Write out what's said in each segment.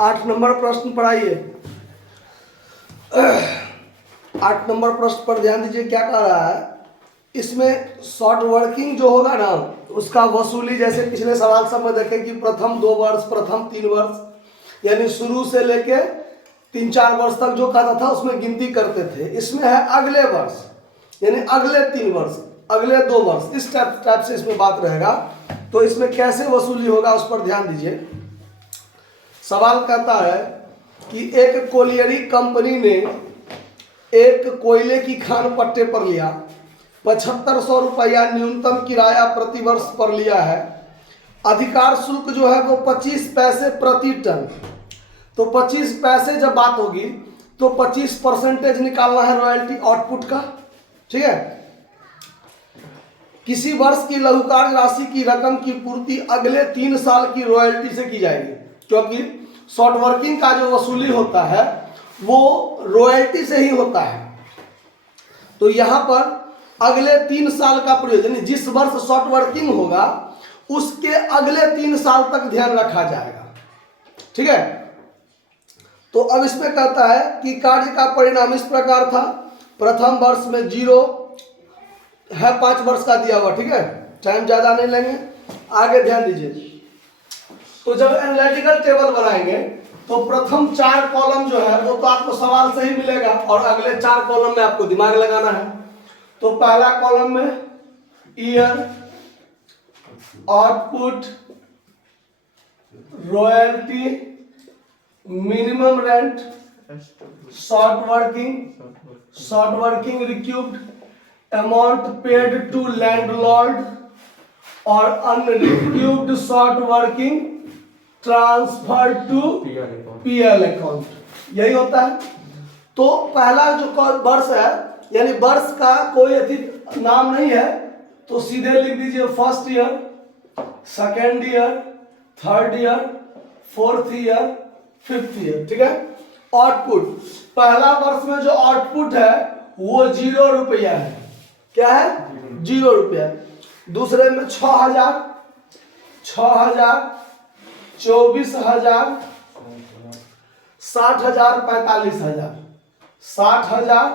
8 number प्रश्न पढ़ाइए। 8 number प्रश्न पर ध्यान दीजिए, क्या कह रहा है इसमें। शॉर्ट वर्किंग जो होगा ना उसका वसूली, जैसे पिछले सवाल सब में देखें कि प्रथम 2 वर्ष, प्रथम 3 वर्ष, यानी शुरू से लेके 3-4 वर्ष तक जो खाता था उसमें गिनती करते थे। इसमें है अगले वर्ष, यानी अगले 3 वर्ष, अगले 2 वर्ष, इस टाइप से इसमें बात रहेगा। तो इसमें कैसे वसूली होगा उस पर ध्यान दीजिए। सवाल कहता है कि एक कोलियरी कंपनी ने एक कोयले की खान पट्टे पर लिया, 7500 रुपया न्यूनतम किराया प्रति वर्ष पर लिया है। अधिकार शुल्क जो है वो 25 पैसे प्रति टन। तो 25 पैसे जब बात होगी तो 25% निकालना है रॉयल्टी आउटपुट का, ठीक है। किसी वर्ष की लघुकार राशि की रकम की पूर्ति अगले 3 साल की रॉयल्टी से की जाएगी, क्योंकि शॉर्ट वर्किंग का जो वसूली होता है वो रॉयल्टी से ही होता है। तो यहां पर अगले 3 साल का प्रयोजन, जिस वर्ष शॉर्ट वर्किंग होगा उसके अगले 3 साल तक ध्यान रखा जाएगा, ठीक है। तो अब इसमें कहता है कि कार्य का परिणाम इस प्रकार था। प्रथम वर्ष में 0 है, 5 वर्ष का दिया हुआ, ठीक है। टाइम ज्यादा नहीं लेंगे, आगे ध्यान दीजिए। तो जब एनालिटिकल टेबल बनाएंगे तो प्रथम 4 कॉलम जो है वो तो आपको सवाल से ही मिलेगा और अगले 4 कॉलम में आपको दिमाग लगाना है। तो पहला कॉलम में year, output, royalty, minimum rent, short working recouped, amount paid to landlord और unrecouped short working transfer to PL account, यही होता है। तो पहला जो वर्ष है, यानी वर्ष का कोई अधिक नाम नहीं है, तो सीधे लिख दीजिए first year, second year, third year, fourth year, fifth year, ठीक है। आउटपुट, पहला वर्ष में जो आउटपुट है वो 0 रुपया है। क्या है? 0 रुपया। दूसरे में 6000, 6000, 24000, 60000, 45000, 60000,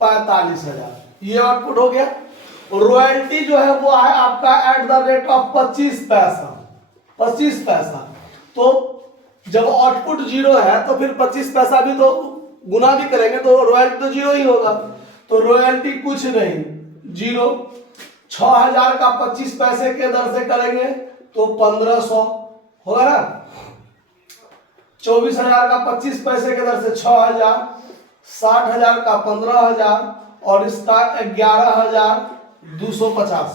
45000, ये आउटपुट हो गया। रॉयल्टी जो है वो है आपका एट द रेट ऑफ 25 पैसा, 25 पैसा। तो जब आउटपुट 0 है तो फिर 25 पैसा भी तो गुना भी करेंगे तो रॉयल्टी तो 0 ही होगा। तो रॉयल्टी कुछ नहीं, 0। 6000 का 25 पैसे के दर से करेंगे तो 1500 होगा ना। 24000 का 25 पैसे के दर से 6000, 60000 का 15000 और इसका 11250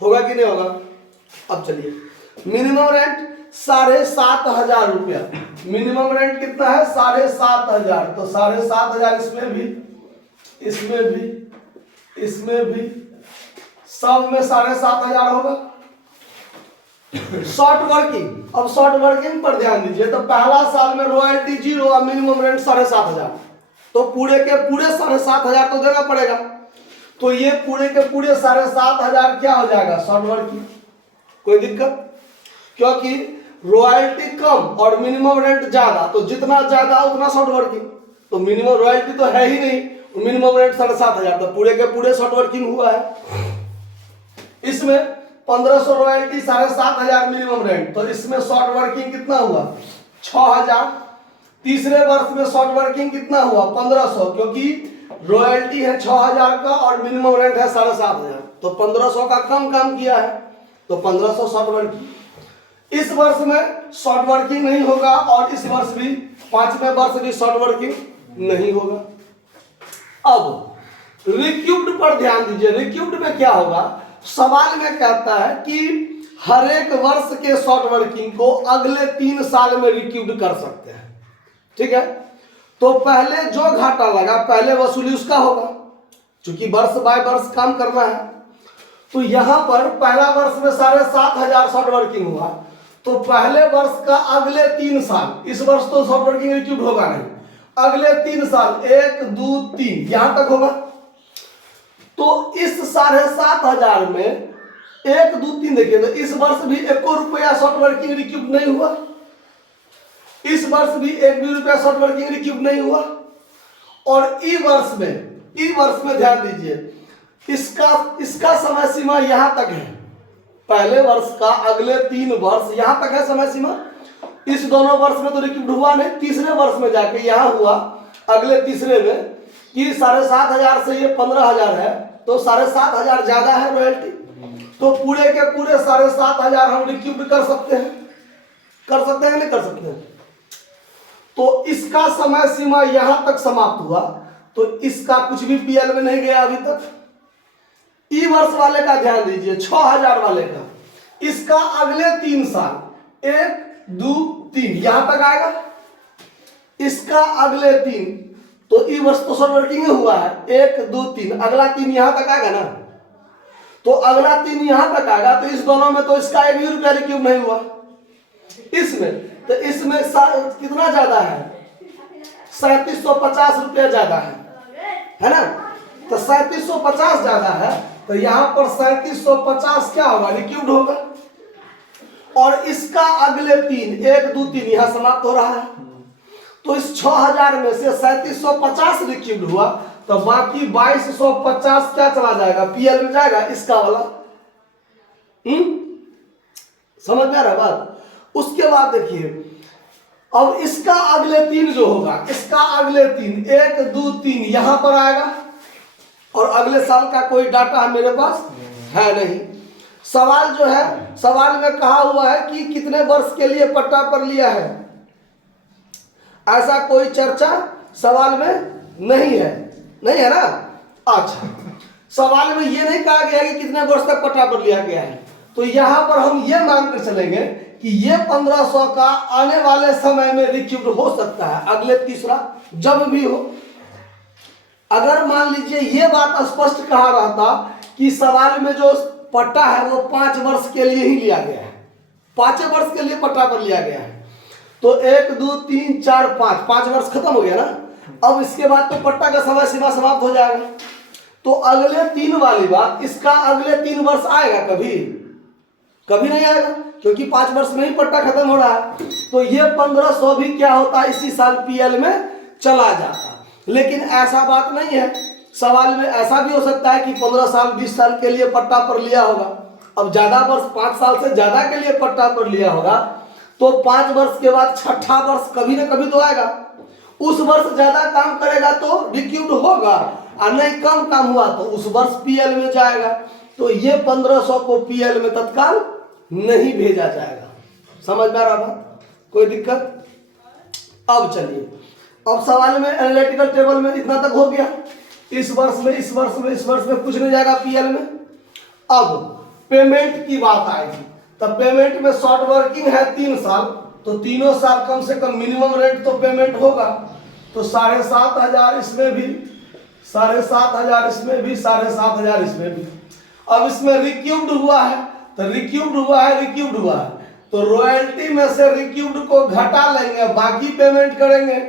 होगा कि नहीं होगा। अब चलिए, मिनिमम रेंट 7500 रुपया। मिनिमम रेंट कितना है? 7500। तो 7500 इसमें भी, इसमें भी, इसमें भी, सब में 7500 होगा। शॉर्ट वर्किंग, अब शॉर्ट वर्किंग पर ध्यान दीजिए। तो पहला साल में रॉयल्टी 0 और मिनिमम रेंट 7500, तो पूरे के पूरे 7500 तो देना पड़ेगा। तो ये पूरे के पूरे 7500 क्या हो जाएगा? Short working. कोई दिक्कत? क्योंकि रॉयल्टी कम और मिनिमम रेंट ज्यादा, तो जितना ज्यादा उतना शॉर्ट वर्किंग। तो मिनिमम रॉयल्टी तो है ही नहीं, मिनिमम रेंट 7500, तो पूरे के पूरे शॉर्ट वर्किंग हुआ है। इसमें 1500 रॉयल्टी, 7500 मिनिमम रेंट, तो इसमें शॉर्ट वर्किंग कितना हुआ? 6000। तीसरे वर्ष में शॉर्ट वर्किंग कितना हुआ? 1500, क्योंकि रॉयल्टी है 6000 का और मिनिमम रेंट है 7500, तो 1500 का कम काम किया है, तो 1500 शॉर्ट वर्किंग। इस वर्ष में शॉर्ट वर्किंग नहीं होगा और इस वर्ष भी, 5वें वर्ष भी शॉर्ट वर्किंग नहीं होगा। अब रिक्यूब्ड पर ध्यान दीजिए। रिक्यूब्ड में क्या होगा? सवाल में कहता है कि हर एक वर्ष के शॉर्ट वर्किंग को अगले 3 साल में रिक्यूब्ड कर सकते हैं, ठीक है। तो पहले जो घाटा लगा पहले वसूली उसका होगा, क्योंकि वर्ष बाय वर्ष काम करना है। तो यहां पर पहला वर्ष में 7500 शॉर्ट वर्किंग हुआ, तो पहले वर्ष का अगले 3 साल, इस वर्ष तो शॉर्ट वर्किंग रिक्यूब्ड होगा नहीं, अगले 3 साल 1, 2, 3 यहां तक होगा। तो इस 7500 में 1, 2, 3 देखिए, तो इस वर्ष भी 1 रुपया शॉर्ट वर्किंग रिक्यूब्ड नहीं हुआ। इस वर्ष भी 1 भी रुपया शॉर्ट वर्किंग रिक्यूब नहीं हुआ। और ई वर्ष में ध्यान दीजिए, इसका समय सीमा यहां तक है, पहले वर्ष का अगले 3 वर्ष यहां तक है समय सीमा। इस दोनों वर्ष में तो रिक्यूब हुआ नहीं, तीसरे वर्ष में जाके यहां हुआ, अगले तीसरे में कि 7,500 से ये 15,000 है, तो 7,500 ज्यादा है रॉयल्टी, तो पूरे के पूरे 7,500 हम रिक्यूब कर सकते हैं नहीं कर सकते हैं। तो इसका समय सीमा यहां तक समाप्त हुआ, तो इसका कुछ भी पीएल में नहीं गया अभी तक। ई वर्ष वाले का ध्यान दीजिए, 6,000 वाले का, इसका अगले 3 साल 1 2 3 यहां तक आएगा, इसका अगले 3, तो ई वर्ष तो शॉर्ट वर्किंग हुआ है, 1 2 3, अगला 3 यहां तक आएगा ना, तो अगला 3 यहां तक आएगा, तो इस दोनों में तो इसका 1 भी रुपया रिक्यूब नहीं हुआ। इसमें तो इसमें कितना ज्यादा है, 3750 रुपया ज्यादा है ना, तो 3750 ज्यादा है, तो यहां पर 3750 क्या होगा, रिक्यूब्ड होगा। और इसका अगले 3 1 2 3 यहां समाप्त हो रहा है, तो इस 6,000 में से 3750 रिक्यूब्ड हुआ, तो बाकी 2250 क्या चला जाएगा, पीएल में जाएगा, इसका वाला। समझ में आ रहा बात। उसके बाद देखिए, अब इसका अगले 3 जो होगा, इसका अगले 3 1 2 3 यहां पर आएगा, और अगले साल का कोई डाटा मेरे पास है नहीं। सवाल जो है, सवाल में कहा हुआ है कि कितने वर्ष के लिए पट्टा पर लिया है, ऐसा कोई चर्चा सवाल में नहीं है ना। अच्छा, सवाल में ये नहीं कहा गया कि कितने वर्ष तक पट्टा पर लिया गया है, तो यहां पर हम ये मान कर चलेंगे कि ये 1500 का आने वाले समय में रिक्यूब्ड हो सकता है, अगले तीसरा जब भी हो। अगर मान लीजिए ये बात स्पष्ट कहा रहता कि सवाल में जो पट्टा है वो 5 वर्ष के लिए ही लिया गया है, 5 वर्ष के लिए पट्टा पर लिया गया है, तो 1 2 3 4 5 वर्ष खत्म हो गया ना। अब इसके बाद तो पट्टा का समय सीमा समाप्त हो जाएगा, तो अगले 3 वाली बात, इसका अगले 3 वर्ष आएगा, कभी नहीं आएगा, क्योंकि 5 वर्ष में ही पट्टा खत्म हो रहा है। तो ये 1500 भी क्या होता है, इसी साल पीएल में चला जाता। लेकिन ऐसा बात नहीं है, सवाल में ऐसा भी हो सकता है कि 15 साल 20 साल के लिए पट्टा पर लिया होगा, अब ज्यादा वर्ष 5 साल से ज्यादा के लिए पट्टा पर लिया होगा, तो 5 वर्ष के बाद 6ठा वर्ष कभी ना कभी तो आएगा, उस वर्ष ज्यादा काम करेगा तो रिक्यूब्ड होगा, और नहीं कम काम हुआ तो उस वर्ष पीएल में जाएगा। तो ये 1500 को पीएल में तत्काल नहीं भेजा जाएगा। समझ में आ रहा बात, कोई दिक्कत। अब चलिए, अब सवाल में एनालिटिकल टेबल में इतना तक हो गया, इस वर्ष में कुछ नहीं जाएगा पीएल में। अब पेमेंट की बात आएगी, तब पेमेंट में शॉर्ट वर्किंग है 3 साल, तो तीनों साल कम से कम मिनिमम रेंट तो पेमेंट होगा, तो 7,500 इसमें भी, 7,500 इसमें भी, 7,500 इसमें भी। अब इसमें रिक्यूब्ड हुआ है, तो रिक्यूब्ड हुआ है, तो रॉयल्टी में से रिक्यूब्ड को घटा लेंगे, बाकी पेमेंट करेंगे,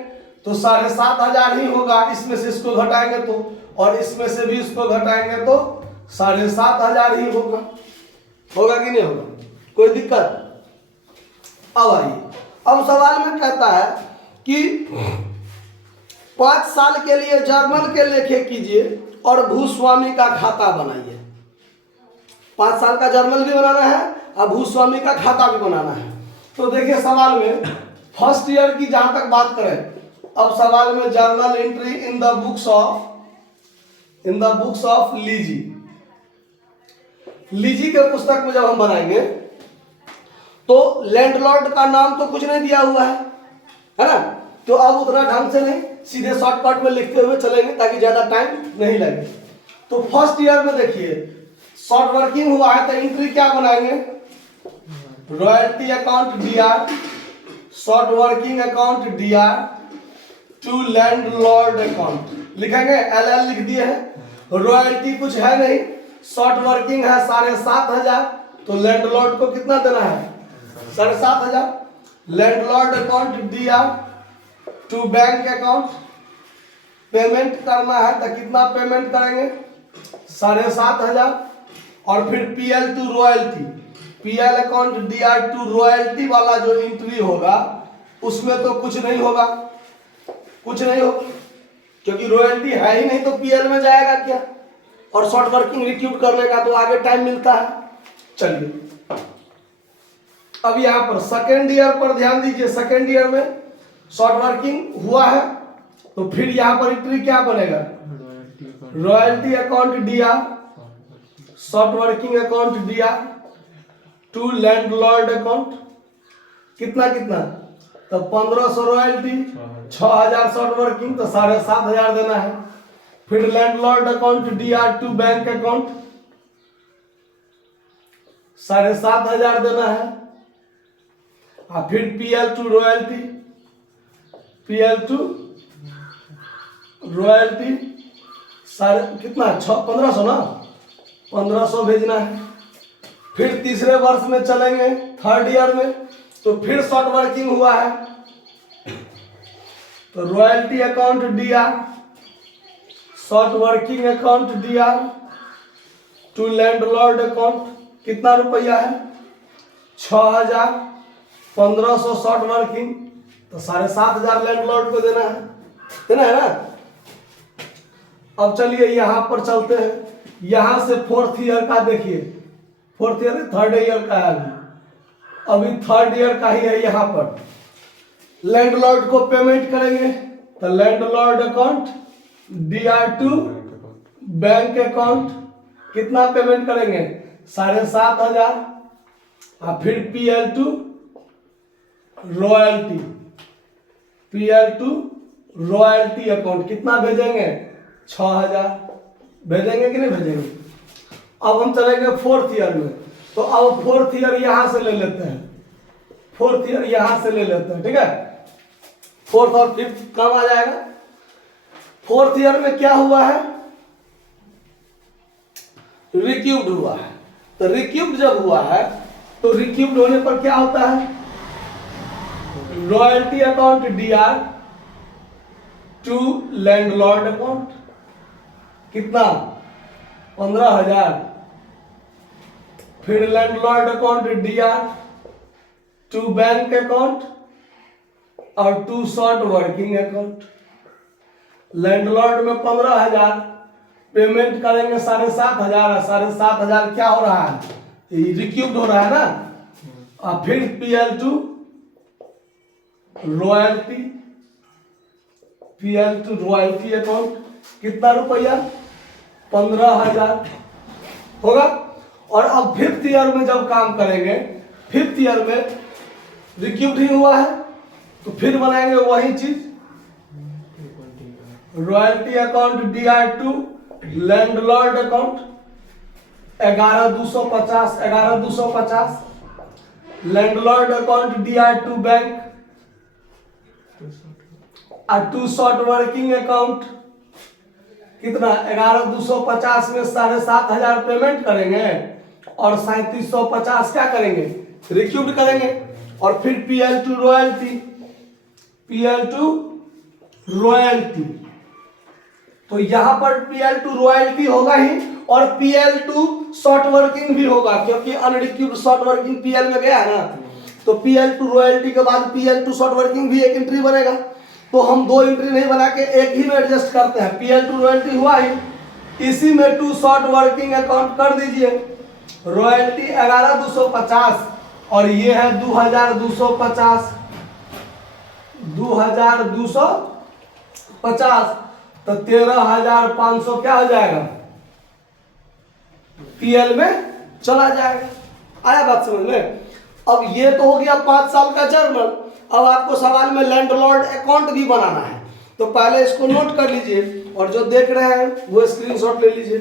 तो 7,500 ही होगा, इसमें से इसको घटाएंगे तो, और इसमें से भी इसको घटाएंगे तो 7,500 ही होगा कि नहीं होगा, कोई दिक्कत। अब आइए, अब सवाल में कहता है कि 5 साल के लिए जर्नल के लेखे कीजिए और भूस्वामी का खाता बनाइए। 5 साल का जर्नल भी बनाना है और भूस्वामी का खाता भी बनाना है। तो देखिए सवाल में फर्स्ट ईयर की जहां तक बात करें, अब सवाल में journal entry in the books of lessee के पुस्तक में जब हम बनाएंगे तो लैंडलॉर्ड का नाम तो कुछ नहीं दिया हुआ है ना, तो अब उतना ढंग से नहीं, सीधे शॉर्टकट में लिखते हुए चलेंगे ताकि ज्यादा टाइम नहीं लगे। तो फर्स्ट ईयर में देखिए शॉर्ट वर्किंग हुआ है, तो एंट्री क्या बनाएंगे, royalty account DR, short working account DR to landlord account लिखेंगे, एलएल लिख दिए हैं। रॉयल्टी कुछ है नहीं, शॉर्ट वर्किंग है 7,500, तो लैंडलॉर्ड को कितना देना है, 7,500। Landlord account DR to bank account, payment करना है तो कितना पेमेंट करेंगे, 7,500। और फिर PL to royalty, PL account DR to royalty वाला जो एंट्री होगा उसमें तो कुछ नहीं होगा, कुछ नहीं होगा, क्योंकि रॉयल्टी है ही नहीं, तो पीएल में जाएगा क्या। और शॉर्ट वर्किंग रिक्यूट करने का तो आगे टाइम मिलता है। चलिए अब यहाँ पर सेकेंड ईयर पर ध्यान दीजिए। सेकेंड ईयर में शॉर्ट वर्किंग हुआ है, तो फिर यहाँ पर एंट्री क्या बनेगा, royalty account DR, short working account DR, to landlord account, कितना कितना, तो 1500 रॉयल्टी, 6000 शॉर्ट वर्किंग, तो 7500 देना है। फिर landlord account DR to bank account 7500 देना है। और फिर PL to royalty, PL to royalty सारे कितना 1500 ना, 1500 भेजना है। फिर तीसरे वर्ष में चलेंगे, थर्ड ईयर में, तो फिर शॉर्ट वर्किंग हुआ है, तो royalty account DR, short working account DR to landlord account, कितना रुपया है 6000, 1500 शॉर्ट वर्किंग, तो 7500 लैंडलॉर्ड को देना है ना। अब चलिए यहाँ पर चलते हैं, यहाँ से फोर्थ ईयर का देखिए, फोर्थ ईयर थर्ड ईयर का है, अभी थर्ड ईयर का ही है। यहाँ पर लैंडलॉर्ड को पेमेंट करेंगे, तो landlord account DR to bank account, कितना पेमेंट करेंगे 7500। और फिर PL to royalty, PL to royalty account कितना भेजेंगे 6000, भेजेंगे कि नहीं भेजेंगे। अब हम चलेंगे फोर्थ ईयर में, तो अब फोर्थ ईयर यहां से ले लेते हैं, फोर्थ ईयर यहां से ले लेते हैं, ठीक है। फोर्थ और फिफ्थ कम आ जाएगा। फोर्थ ईयर में क्या हुआ है, रिक्यूब्ड हुआ है। तो रिक्यूब्ड जब हुआ है, तो रिक्यूब्ड होने पर क्या होता है, royalty account DR to landlord account, कितना 15000। फिर landlord account DR to bank account और to short working account. Landlord में 15000 पेमेंट करेंगे, 7500, 7500 क्या हो रहा है, रिक्यूब्ड हो रहा है ना। और फिर PL to royalty, PL to royalty account, कितना रुपया 15000 होगा। और अब फिफ्थ ईयर में जब काम करेंगे, फिफ्थ ईयर में रिक्यूब्ड ही हुआ है, तो फिर बनाएंगे वही चीज, royalty account DR to landlord account 11250, 11250, landlord account DR to bank और टू शॉर्ट वर्किंग अकाउंट, कितना 11250 में 7500 पेमेंट करेंगे और 3750 क्या करेंगे, रिक्यूब्ड करेंगे। और फिर PL to royalty, PL to royalty, तो यहां पर पीएल टू रॉयल्टी होगा ही, और पीएल टू शॉर्ट वर्किंग भी होगा, क्योंकि अनरिक्यूब्ड शॉर्ट वर्किंग पीएल में गया है ना। तो पीएल टू रॉयल्टी के बाद पीएल टू शॉर्ट वर्किंग भी एक एंट्री बनेगा। तो हम दो एंट्री नहीं बना के एक ही में एडजस्ट करते हैं। पीएल टू रॉयल्टी हुआ ही, इसी में टू शॉर्ट वर्किंग अकाउंट कर दीजिए, रॉयल्टी 11250 और ये है 2250, 2250, तो 13500 क्या हो जाएगा, पीएल में चला जाएगा। आया बात समझ में। अब ये तो हो गया 5 साल का जर्नल। अब आपको सवाल में लैंडलॉर्ड अकाउंट भी बनाना है, तो पहले इसको नोट कर लीजिए, और जो देख रहे हैं वो स्क्रीनशॉट ले लीजिए।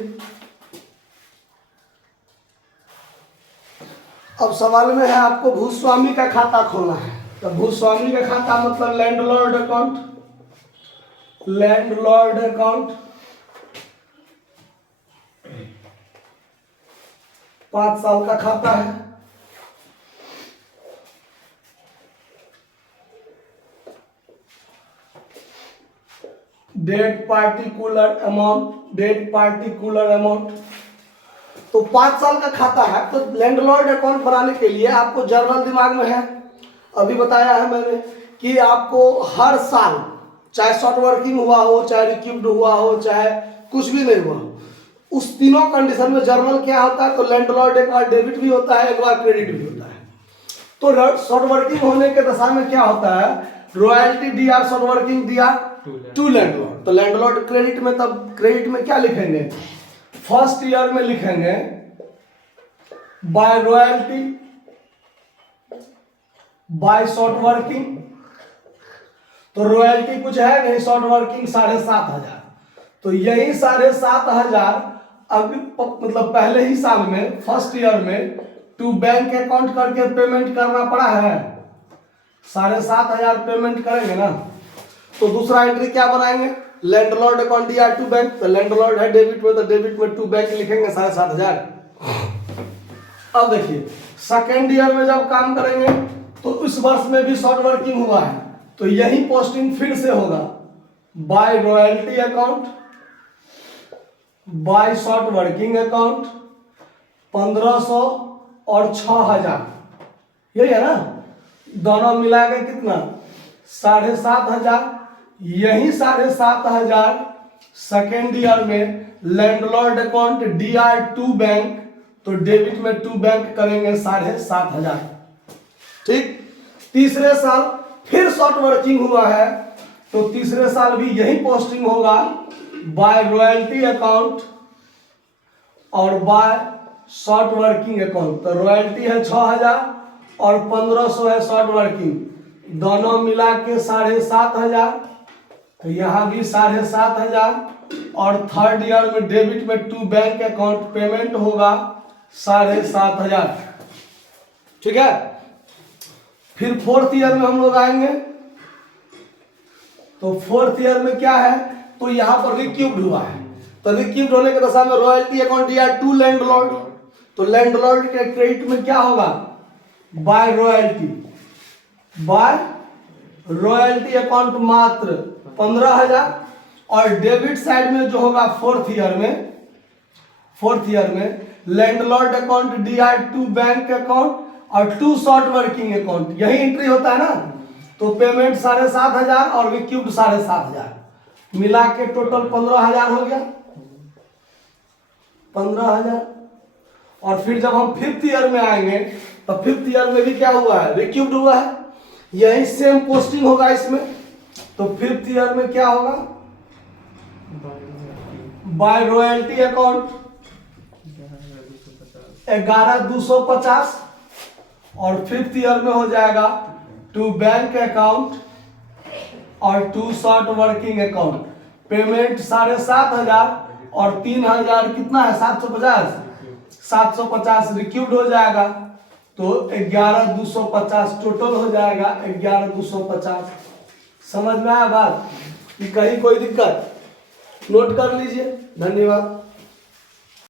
अब सवाल में है आपको भूस्वामी का खाता खोलना है, तो भूस्वामी का खाता मतलब लैंडलॉर्ड अकाउंट, लैंडलॉर्ड अकाउंट 5 साल का खाता है। Date particular amount, date particular amount, तो 5 साल का खाता है। तो लैंडलॉर्ड अकाउंट बनाने के लिए आपको जर्नल दिमाग में है, अभी बताया है मैंने, कि आपको हर साल चाहे शॉर्ट वर्किंग हुआ हो, चाहे रिक्यूब्ड हुआ हो, चाहे कुछ भी नहीं हुआ हो, उस तीनों कंडीशन में जर्नल क्या होता है, तो लैंडलॉर्ड एक बार डेबिट भी होता है, एक बार क्रेडिट भी होता है। तो शॉर्ट वर्किंग होने के दशा में क्या होता है, royalty D R short working D R to landlord. तो लैंडलॉर्ड क्रेडिट में, तब क्रेडिट में क्या लिखेंगे, फर्स्ट ईयर में लिखेंगे by royalty by short working. तो रॉयल्टी कुछ है नहीं, शॉर्ट वर्किंग 7,500। तो यही 7,500 अभी मतलब पहले ही साल में फर्स्ट ईयर में टू बैंक अकाउंट करके पेमेंट करना पड़ा है, 7,500 पेमेंट करेंगे ना। तो दूसरा एंट्री क्या बनाएंगे, landlord account D R to bank. तो लैंडलॉर्ड है डेबिट में, तो डेबिट में टू बैंक लिखेंगे 7,500। अब देखिए सेकेंड ईयर में जब काम करेंगे तो इस वर्ष में भी शॉर्ट वर्किंग हुआ है, तो यही पोस्टिंग फिर से होगा by royalty account by short working account 1,500 और 6,000, यही है ना, दोनों मिला के कितना 7,500। यही 7,500 सेकेंड ईयर में landlord account D R to bank, तो डेबिट में टू बैंक करेंगे 7,500। ठीक, तीसरे साल फिर शॉर्ट वर्किंग हुआ है, तो तीसरे साल भी यही पोस्टिंग होगा बाय रॉयल्टी अकाउंट और बाय शॉर्ट वर्किंग अकाउंट। तो रॉयल्टी है 6,000 और 1,500 है शॉर्ट वर्किंग, दोनों मिला के 7,500। तो यहाँ भी 7,500 और थर्ड ईयर में डेबिट में टू बैंक अकाउंट पेमेंट होगा 7,500। ठीक है, फिर फोर्थ ईयर में हम लोग आएंगे। तो फोर्थ ईयर में क्या है, तो यहाँ पर रिक्यूब्ड हुआ है। तो रिक्यूब्ड होने के दशा में royalty account D R to landlord. तो लैंडलॉर्ड के क्रेडिट में क्या होगा, बाय रॉयल्टी अकाउंट मात्र 15,000। और डेबिट साइड में जो होगा फोर्थ ईयर में landlord account D R to bank account और टू शॉर्ट वर्किंग अकाउंट, यही एंट्री होता है ना। तो पेमेंट 7,500 और रिक्यूब्ड 7,500 मिला के टोटल 15,000 हो गया, 15,000। और फिर जब हम फिफ्थ ईयर में आएंगे तो फिफ्थ ईयर में भी क्या हुआ है, रिक्यूब्ड हुआ है, यही सेम पोस्टिंग होगा इसमें। तो फिफ्थ ईयर में क्या होगा, बाय रॉयल्टी अकाउंट 11,250 और फिफ्थ ईयर में हो जाएगा टू बैंक अकाउंट और to short working account. Payment 7,500 और 3,000 कितना है 750 रिक्यूब्ड हो जाएगा। तो 11,250 टोटल हो जाएगा 11,250। समझ में आया बात कि कहीं कोई दिक्कत, नोट कर लीजिए। धन्यवाद।